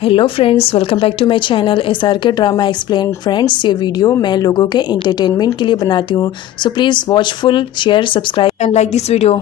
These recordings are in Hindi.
Hello friends, welcome back to my channel SRK drama explain. Friends, ये वीडियो मैं लोगों के एंटरटेनमेंट के लिए बनाती हूँ, so please watch full, share, subscribe and like this video.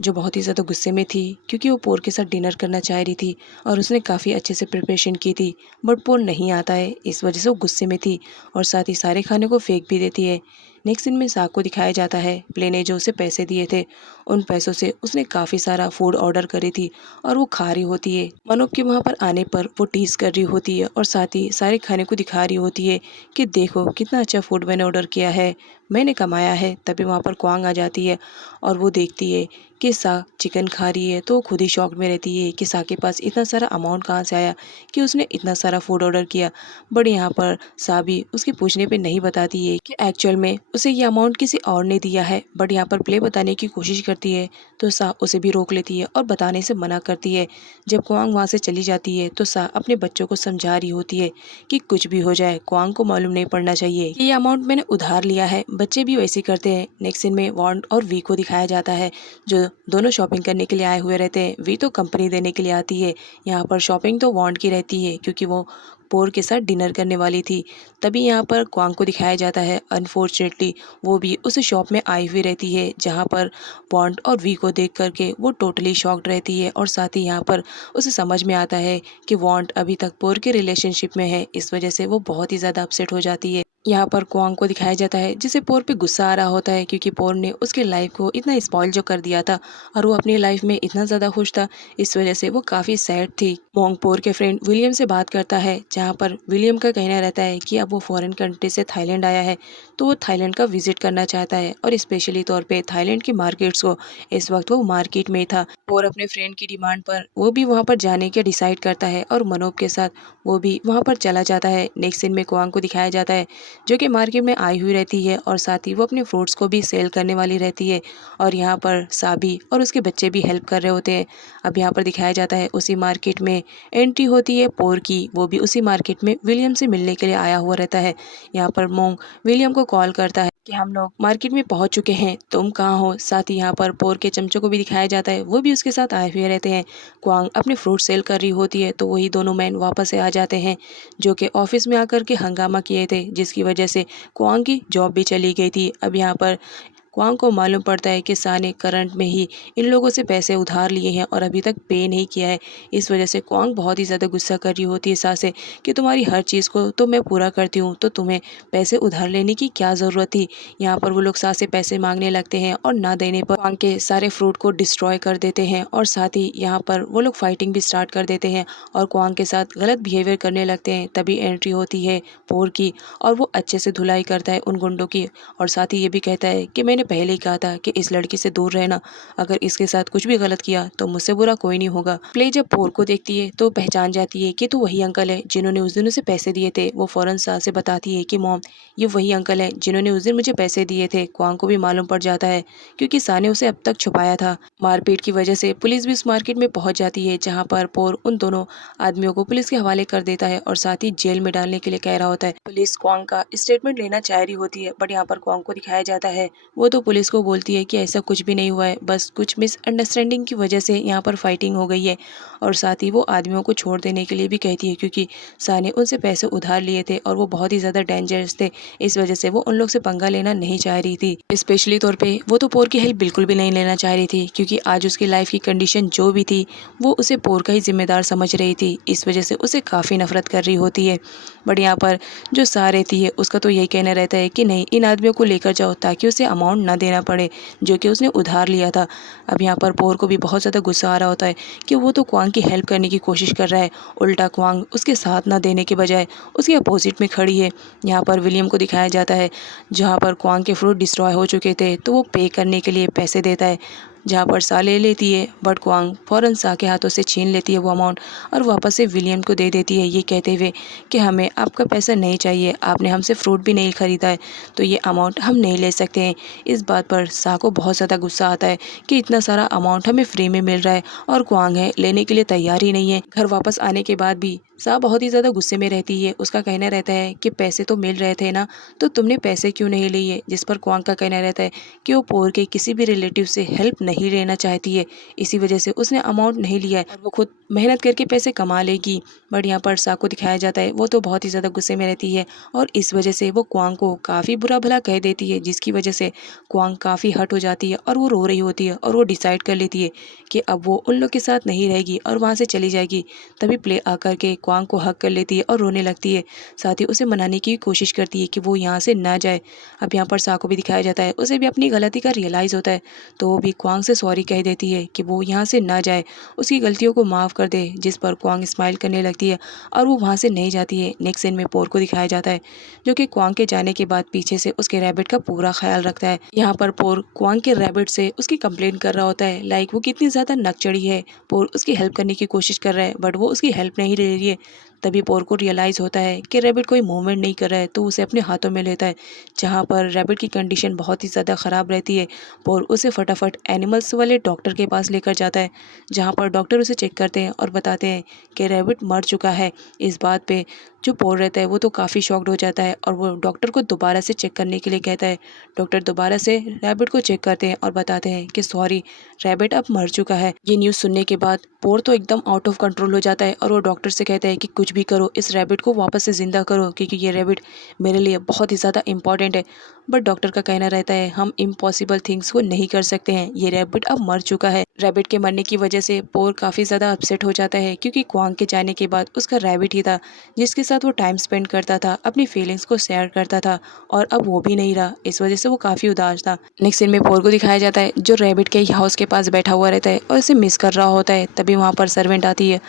जो बहुत ही ज़्यादा गुस्से में थी क्योंकि वो पोर के साथ डिनर करना चाह रही थी और उसने काफ़ी अच्छे से प्रिपरेशन की थी, बट पोर नहीं आता है, इस वजह से वो गुस्से में थी और साथ ही सारे खाने को फेंक भी देती है। नेक्स्ट सीन में साग को दिखाया जाता है। प्ले ने जो उसे पैसे दिए थे, उन पैसों से उसने काफ़ी सारा फूड ऑर्डर करी थी और वो खा रही होती है। मनोब के वहाँ पर आने पर वो टीज कर रही होती है और साथ ही सारे खाने को दिखा रही होती है कि देखो कितना अच्छा फूड मैंने ऑर्डर किया है, मैंने कमाया है। तभी वहाँ पर क्वांग आ जाती है और वो देखती है कि सा चिकन खा रही है, तो वो खुद ही शॉक्ड में रहती है कि सा के पास इतना सारा अमाउंट कहाँ से आया कि उसने इतना सारा फूड ऑर्डर किया। बट यहाँ पर सा भी उसके पूछने पे नहीं बताती है कि एक्चुअल में उसे ये अमाउंट किसी और ने दिया है। बट यहाँ पर प्ले बताने की कोशिश करती है तो सा उसे भी रोक लेती है और बताने से मना करती है। जब क्वांग वहाँ से चली जाती है तो सा अपने बच्चों को समझा रही होती है कि कुछ भी हो जाए क्वांग को मालूम नहीं पड़ना चाहिए कि ये अमाउंट मैंने उधार लिया है। बच्चे भी वैसे करते हैं। नेक्स्ट सीन में वॉन्ट और वी को दिखाया जाता है, जो दोनों शॉपिंग करने के लिए आए हुए रहते हैं। वी तो कंपनी देने के लिए आती है, यहाँ पर शॉपिंग तो वॉन्ट की रहती है क्योंकि वो पोर के साथ डिनर करने वाली थी। तभी यहाँ पर क्वांग को दिखाया जाता है। अनफॉर्चुनेटली वो भी उस शॉप में आई हुई रहती है जहाँ पर वॉन्ट और वी को देख करके वो टोटली शॉक्ड रहती है और साथ ही यहाँ पर उसे समझ में आता है कि वॉन्ट अभी तक पोर के रिलेशनशिप में है। इस वजह से वो बहुत ही ज़्यादा अपसेट हो जाती है। यहाँ पर क्वांग को दिखाया जाता है जिसे पोर पे गुस्सा आ रहा होता है क्योंकि पोर ने उसकी लाइफ को इतना स्पॉइल जो कर दिया था और वो अपनी लाइफ में इतना ज़्यादा खुश था, इस वजह से वो काफ़ी सैड थी। मोंग पोर के फ्रेंड विलियम से बात करता है जहाँ पर विलियम का कहना रहता है कि अब वो फॉरेन कंट्री से थाईलैंड आया है तो वो थाईलैंड का विजिट करना चाहता है और स्पेशली तौर पे थाईलैंड की मार्केट्स को। इस वक्त वो मार्केट में था और अपने फ्रेंड की डिमांड पर वो भी वहाँ पर जाने के डिसाइड करता है और मनोब के साथ वो भी वहाँ पर चला जाता है। नेक्स्ट सीन में क्वांग को दिखाया जाता है जो कि मार्केट में आई हुई रहती है और साथ ही वो अपने फ्रूट्स को भी सेल करने वाली रहती है और यहाँ पर साबी और उसके बच्चे भी हेल्प कर रहे होते हैं। अब यहाँ पर दिखाया जाता है उसी मार्केट में एंट्री होती है पोर की, वो भी उसी मार्केट में विलियम से मिलने के लिए आया हुआ रहता है। यहाँ पर मोंग विलियम को कॉल करता है कि हम लोग मार्केट में पहुंच चुके हैं, तुम कहाँ हो। साथ ही यहाँ पर पोर के चमचों को भी दिखाया जाता है, वो भी उसके साथ आए हुए रहते हैं। क्वांग अपने फ्रूट सेल कर रही होती है तो वही दोनों मैन वापस से आ जाते हैं जो कि ऑफिस में आकर के हंगामा किए थे, जिसकी वजह से क्वांग की जॉब भी चली गई थी। अब यहाँ पर क्वांग को मालूम पड़ता है कि सा ने करंट में ही इन लोगों से पैसे उधार लिए हैं और अभी तक पे नहीं किया है। इस वजह से क्वांग बहुत ही ज़्यादा गुस्सा कर रही होती है सा से कि तुम्हारी हर चीज़ को तो मैं पूरा करती हूँ तो तुम्हें पैसे उधार लेने की क्या ज़रूरत थी। यहाँ पर वो लोग सा से पैसे मांगने लगते हैं और ना देने पर क्वांग के सारे फ्रूट को डिस्ट्रॉय कर देते हैं और साथ ही यहाँ पर वो लोग फाइटिंग भी स्टार्ट कर देते हैं और क्वांग के साथ गलत बिहेवियर करने लगते हैं। तभी एंट्री होती है पोर की और वो अच्छे से धुलाई करता है उन गुंडों की और साथ ही ये भी कहता है कि मैंने पहले ही कहा था कि इस लड़की से दूर रहना, अगर इसके साथ कुछ भी गलत किया तो मुझसे बुरा कोई नहीं होगा। प्ले जब पोर को देखती है तो पहचान जाती है कि तो वही अंकल है जिन्होंने उस दिन उसे पैसे दिए थे। वो फौरन सा से बताती है कि मॉम, ये वही अंकल है जिन्होंने उस दिन मुझे पैसे दिए थे। क्वांग को भी मालूम पड़ जाता है क्योंकि सा ने उसे अब तक छुपाया था। मारपीट की वजह से पुलिस भी उस मार्केट में पहुंच जाती है जहाँ पर पोर उन दोनों आदमियों को पुलिस के हवाले कर देता है और साथ ही जेल में डालने के लिए कह रहा होता है। पुलिस क्वांग का स्टेटमेंट लेना चाह रही होती है बट यहाँ पर क्वांग को दिखाया जाता है वो तो पुलिस को बोलती है कि ऐसा कुछ भी नहीं हुआ है, बस कुछ मिसअंडरस्टैंडिंग की वजह से यहाँ पर फाइटिंग हो गई है। और साथ ही वो आदमियों को छोड़ देने के लिए भी कहती है क्योंकि सा ने उनसे पैसे उधार लिए थे और वो बहुत ही ज़्यादा डेंजरस थे, इस वजह से वो उन लोग से पंगा लेना नहीं चाह रही थी। स्पेशली तौर पे वो तो पोर की हेल्प बिल्कुल भी नहीं लेना चाह रही थी क्योंकि आज उसकी लाइफ की कंडीशन जो भी थी वो उसे पोर का ही जिम्मेदार समझ रही थी, इस वजह से उसे काफ़ी नफरत कर रही होती है। बट यहाँ पर जो सा रहती है उसका तो यही कहना रहता है कि नहीं, इन आदमियों को लेकर जाओ ताकि उसे अमाउंट ना देना पड़े जो कि उसने उधार लिया था। अब यहाँ पर पोर को भी बहुत ज़्यादा गुस्सा आ रहा होता है कि वो तो क्वांग की हेल्प करने की कोशिश कर रहा है, उल्टा क्वांग उसके साथ ना देने के बजाय उसके अपोजिट में खड़ी है। यहाँ पर विलियम को दिखाया जाता है जहाँ पर क्वांग के फ्रूट डिस्ट्रॉय हो चुके थे तो वो पे करने के लिए पैसे देता है, जहाँ पर सा ले लेती है बट क्वांग फौरन सा के हाथों से छीन लेती है वो अमाउंट और वापस से विलियम को दे देती है, ये कहते हुए कि हमें आपका पैसा नहीं चाहिए, आपने हमसे फ्रूट भी नहीं खरीदा है तो ये अमाउंट हम नहीं ले सकते हैं। इस बात पर सा को बहुत ज़्यादा गुस्सा आता है कि इतना सारा अमाउंट हमें फ्री में मिल रहा है और क्वांग है लेने के लिए तैयार ही नहीं है। घर वापस आने के बाद भी सा बहुत ही ज़्यादा गुस्से में रहती है। उसका कहना रहता है कि पैसे तो मिल रहे थे ना, तो तुमने पैसे क्यों नहीं लिए, जिस पर क्वांग का कहना रहता है कि वो पोर के किसी भी रिलेटिव से हेल्प नहीं नहीं लेना चाहती है, इसी वजह से उसने अमाउंट नहीं लिया है और वो खुद मेहनत करके पैसे कमा लेगी। बट यहाँ पर सा को दिखाया जाता है वो तो बहुत ही ज़्यादा गुस्से में रहती है और इस वजह से वो क्वांग को काफ़ी बुरा भला कह देती है, जिसकी वजह से क्वांग काफ़ी हर्ट हो जाती है और वो रो रही होती है और वो डिसाइड कर लेती है कि अब वो उन लोग के साथ नहीं रहेगी और वहाँ से चली जाएगी। तभी प्ले आकर के क्वांग को हग कर लेती है और रोने लगती है, साथ ही उसे मनाने की कोशिश करती है कि वो यहाँ से ना जाए। अब यहाँ पर सा को भी दिखाया जाता है, उसे भी अपनी गलती का रियलाइज़ होता है, तो वो भी क्वांग से सॉरी कह देती है कि वो यहाँ से ना जाए, उसकी गलतियों को माफ़ कर दे, जिस पर क्वांग स्माइल करने लगती है और वो वहाँ से नहीं जाती है। नेक्स्ट सीन में पोर को दिखाया जाता है जो कि क्वांग के जाने के बाद पीछे से उसके रैबिट का पूरा ख्याल रखता है। यहाँ पर पोर क्वांग के रैबिट से उसकी कंप्लेंट कर रहा होता है लाइक वो कितनी ज़्यादा नकचड़ी है। पोर उसकी हेल्प करने की कोशिश कर रहा है बट वो उसकी हेल्प नहीं ले रही है। तभी पोर को रियलाइज़ होता है कि रैबिट कोई मूवमेंट नहीं कर रहा है, तो उसे अपने हाथों में लेता है। जहाँ पर रैबिट की कंडीशन बहुत ही ज़्यादा ख़राब रहती है, पोर उसे फटाफट एनिमल्स वाले डॉक्टर के पास लेकर जाता है, जहाँ पर डॉक्टर उसे चेक करते हैं और बताते हैं कि रैबिट मर चुका है। इस बात पे जो पोर रहता है वो तो काफ़ी शॉक्ड हो जाता है और वो डॉक्टर को दोबारा से चेक करने के लिए कहता है। डॉक्टर दोबारा से रैबिट को चेक करते हैं और बताते हैं कि सॉरी, रैबिट अब मर चुका है। ये न्यूज़ सुनने के बाद पोर तो एकदम आउट ऑफ कंट्रोल हो जाता है और वो डॉक्टर से कहता है कि कुछ भी करो, इस रैबिट को वापस से ज़िंदा करो, क्योंकि ये रैबिट मेरे लिए बहुत ही ज़्यादा इंपॉर्टेंट है। बट डॉक्टर का कहना रहता है हम इम्पॉसिबल थिंग्स को नहीं कर सकते हैं, ये रैबिट अब मर चुका है। रैबिट के मरने की वजह से पोर काफ़ी ज़्यादा अपसेट हो जाता है, क्योंकि क्वांग के जाने के बाद उसका रैबिट ही था जिसके साथ वो टाइम स्पेंड करता था, अपनी फीलिंग्स को शेयर करता था, और अब वो भी नहीं रहा। इस वजह से वो काफ़ी उदास था। नेक्स्ट सीन में पोर को दिखाया जाता है जो रैबिट के हाउस के पास बैठा हुआ रहता है और उसे मिस कर रहा होता है। तभी वहाँ पर सर्वेंट आती है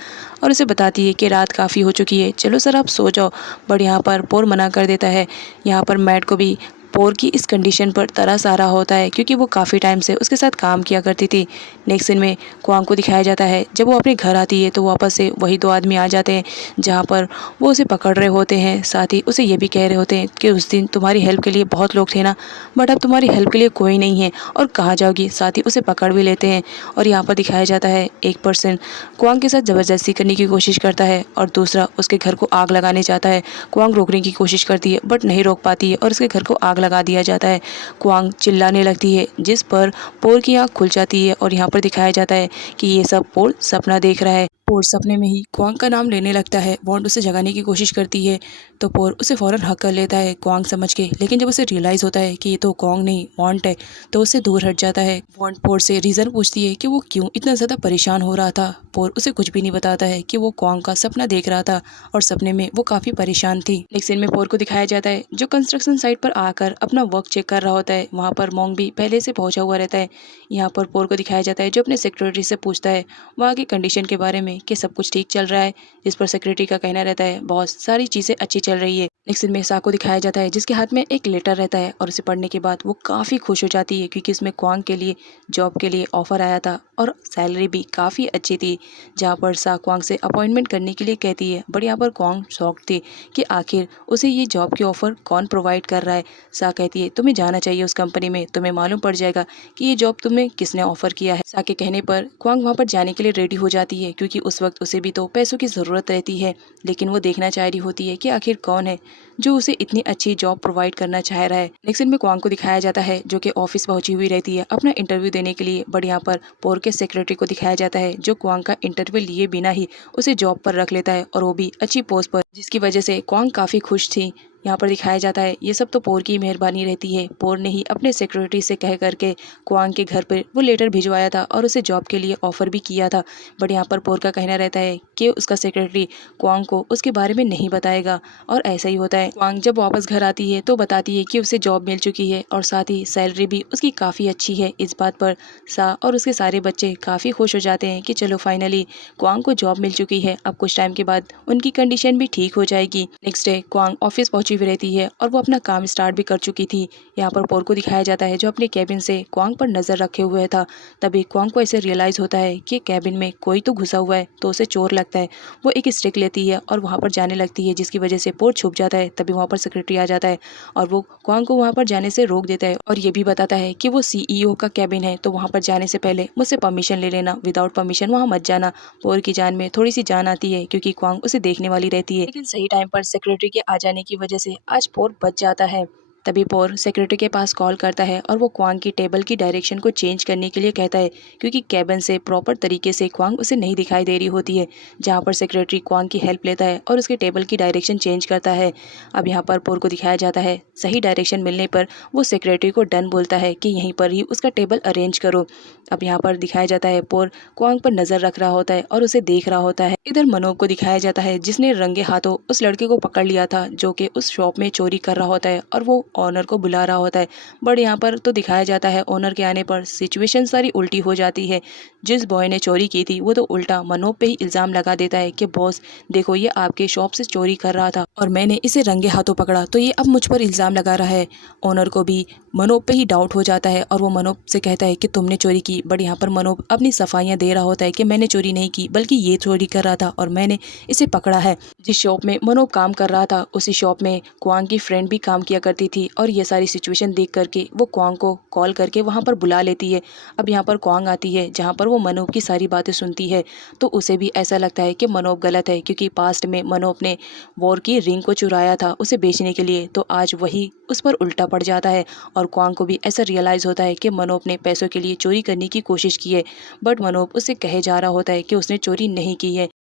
और उसे बताती है कि रात काफ़ी हो चुकी है, चलो सर आप सो जाओ। बट यहाँ पर पोर मना कर देता है। यहाँ पर मैट को भी पोर की इस कंडीशन पर तरस आ रहा होता है, क्योंकि वो काफ़ी टाइम से उसके साथ काम किया करती थी। नेक्स्ट सीन में क्वांग को दिखाया जाता है जब वो अपने घर आती है तो वापस से वही दो आदमी आ जाते हैं, जहाँ पर वो उसे पकड़ रहे होते हैं, साथ ही उसे ये भी कह रहे होते हैं कि उस दिन तुम्हारी हेल्प के लिए बहुत लोग थे ना, बट अब तुम्हारी हेल्प के लिए कोई नहीं है और कहाँ जाओगी। साथ ही उसे पकड़ भी लेते हैं और यहाँ पर दिखाया जाता है एक पर्सन क्वांग के साथ ज़बरदस्ती करने की कोशिश करता है और दूसरा उसके घर को आग लगाने चाहता है। क्वांग रोकने की कोशिश करती है बट नहीं रोक पाती है और उसके घर को आग लगा दिया जाता है। क्वांग चिल्लाने लगती है जिस पर पोर की आँख खुल जाती है और यहाँ पर दिखाया जाता है कि ये सब पोर सपना देख रहा है। पोर सपने में ही क्वांग का नाम लेने लगता है। बॉन्ड उसे जगाने की कोशिश करती है तो पोर उसे फ़ौरन हक कर लेता है क्वांग समझ के, लेकिन जब उसे रियलाइज़ होता है कि ये तो क्वांग नहीं बॉन्ड है तो उससे दूर हट जाता है। बॉन्ड पोर से रीज़न पूछती है कि वो क्यों इतना ज़्यादा परेशान हो रहा था। पोर उसे कुछ भी नहीं बताता है कि वो क्वांग का सपना देख रहा था और सपने में वो काफ़ी परेशान थी। नेक्स्ट सीन में पोर को दिखाया जाता है जो कंस्ट्रक्शन साइट पर आकर अपना वर्क चेक कर रहा होता है। वहाँ पर मोंग भी पहले से पहुँचा हुआ रहता है। यहाँ पर पोर को दिखाया जाता है जो अपने सेक्रेटरी से पूछता है वहाँ की कंडीशन के बारे में कि सब कुछ ठीक चल रहा है, जिस पर सेक्रेटरी का कहना रहता है बहुत सारी चीज़ें अच्छी चल रही है। नेक्स्ट सीन में सा को दिखाया जाता है जिसके हाथ में एक लेटर रहता है और उसे पढ़ने के बाद वो काफ़ी खुश हो जाती है, क्योंकि उसमें क्वांग के लिए जॉब के लिए ऑफ़र आया था और सैलरी भी काफ़ी अच्छी थी। जहाँ पर सा क्वांग से अपॉइंटमेंट करने के लिए कहती है, बट यहाँ पर क्वांग शॉक थी कि आखिर उसे ये जॉब की ऑफ़र कौन प्रोवाइड कर रहा है। सा कहती है तुम्हें जाना चाहिए उस कंपनी में, तुम्हें मालूम पड़ जाएगा कि ये जॉब तुम्हें किसने ऑफ़र किया है। सा के कहने पर क्वांग वहाँ पर जाने के लिए रेडी हो जाती है, क्योंकि उस वक्त उसे भी तो पैसों की ज़रूरत रहती है, लेकिन वो देखना चाह रही होती है कि आखिर कौन है जो उसे इतनी अच्छी जॉब प्रोवाइड करना चाह रहा है। नेक्स्ट सीन में क्वांग को दिखाया जाता है जो कि ऑफिस पहुंची हुई रहती है अपना इंटरव्यू देने के लिए, बट यहाँ पर पोर के सेक्रेटरी को दिखाया जाता है जो क्वांग का इंटरव्यू लिए बिना ही उसे जॉब पर रख लेता है और वो भी अच्छी पोस्ट पर, जिसकी वजह से क्वांग काफ़ी खुश थी। यहाँ पर दिखाया जाता है ये सब तो पोर की मेहरबानी रहती है। पोर ने ही अपने सेक्रेटरी से कह करके क्वांग के घर पर वो लेटर भिजवाया था और उसे जॉब के लिए ऑफ़र भी किया था, बट यहाँ पर पोर का कहना रहता है कि उसका सेक्रेटरी क्वांग को उसके बारे में नहीं बताएगा, और ऐसा ही होता है। क्वांग जब वापस घर आती है तो बताती है कि उसे जॉब मिल चुकी है और साथ ही सैलरी भी उसकी काफ़ी अच्छी है। इस बात पर सा और उसके सारे बच्चे काफ़ी खुश हो जाते हैं कि चलो फाइनली क्वांग को जॉब मिल चुकी है, अब कुछ टाइम के बाद उनकी कंडीशन भी ठीक हो जाएगी। नेक्स्ट डे क्वांग ऑफिस पहुंची हुई रहती है और वो अपना काम स्टार्ट भी कर चुकी थी। यहाँ पर पोर को दिखाया जाता है जो अपने कैबिन से क्वांग पर नज़र रखे हुए था। तभी क्वांग को ऐसे रियलाइज़ होता है कि कैबिन में कोई तो घुसा हुआ है, तो उसे चोर लगता है। वो एक स्टिक लेती है और वहाँ पर जाने लगती है, जिसकी वजह से पोर छुप जाता है। तभी वहाँ पर सेक्रेटरी आ जाता है और वो क्वांग को वहाँ पर जाने से रोक देता है और ये भी बताता है कि वो CEO का कैबिन है, तो वहाँ पर जाने से पहले मुझसे परमिशन ले लेना, विदाउट परमिशन वहाँ मत जाना। पोर की जान में थोड़ी सी जान आती है क्योंकि क्वांग उसे देखने वाली रहती है, लेकिन सही टाइम पर सेक्रेटरी के आ जाने की वजह से आज पोर बच जाता है। तभी पोर सेक्रेटरी के पास कॉल करता है और वो क्वांग की टेबल की डायरेक्शन को चेंज करने के लिए कहता है, क्योंकि कैबिन से प्रॉपर तरीके से क्वांग उसे नहीं दिखाई दे रही होती है। जहाँ पर सेक्रेटरी क्वांग की हेल्प लेता है और उसके टेबल की डायरेक्शन चेंज करता है। अब यहाँ पर पोर को दिखाया जाता है, सही डायरेक्शन मिलने पर वो सेक्रेटरी को डन बोलता है कि यहीं पर ही उसका टेबल अरेंज करो। अब यहाँ पर दिखाया जाता है पोर क्वांग पर नजर रख रहा होता है और उसे देख रहा होता है। इधर मनोब को दिखाया जाता है जिसने रंगे हाथों उस लड़के को पकड़ लिया था जो कि उस शॉप में चोरी कर रहा होता है और वो ऑनर को बुला रहा होता है। बट यहाँ पर तो दिखाया जाता है ऑनर के आने पर सिचुएशन सारी उल्टी हो जाती है। जिस बॉय ने चोरी की थी वो तो उल्टा मनोब पे ही इल्जाम लगा देता है कि बॉस देखो, ये आपके शॉप से चोरी कर रहा था और मैंने इसे रंगे हाथों पकड़ा तो ये अब मुझ पर इल्जाम लगा रहा है। ऑनर को भी मनोब पे ही डाउट हो जाता है और वो मनोब से कहता है कि तुमने चोरी की। बट यहाँ पर मनोब अपनी सफाइयाँ दे रहा होता है कि मैंने चोरी नहीं की, बल्कि ये चोरी कर रहा था और मैंने इसे पकड़ा है। जिस शॉप में मनोब काम कर रहा था उसी शॉप में क्वांग की फ्रेंड भी काम किया करती थी और ये सारी सिचुएशन देख करके वो क्वांग को कॉल करके वहाँ पर बुला लेती है। अब यहाँ पर क्वांग आती है जहाँ पर वो मनोब की सारी बातें सुनती है तो उसे भी ऐसा लगता है कि मनोब गलत है, क्योंकि पास्ट में मनोब ने वॉर की रिंग को चुराया था उसे बेचने के लिए, तो आज वही उस पर उल्टा पड़ जाता है। और क्वांग को भी ऐसा रियलाइज़ होता है कि मनोब ने पैसों के लिए चोरी करने की कोशिश की है, बट मनोब उसे कहे जा रहा होता है कि उसने चोरी नहीं की है।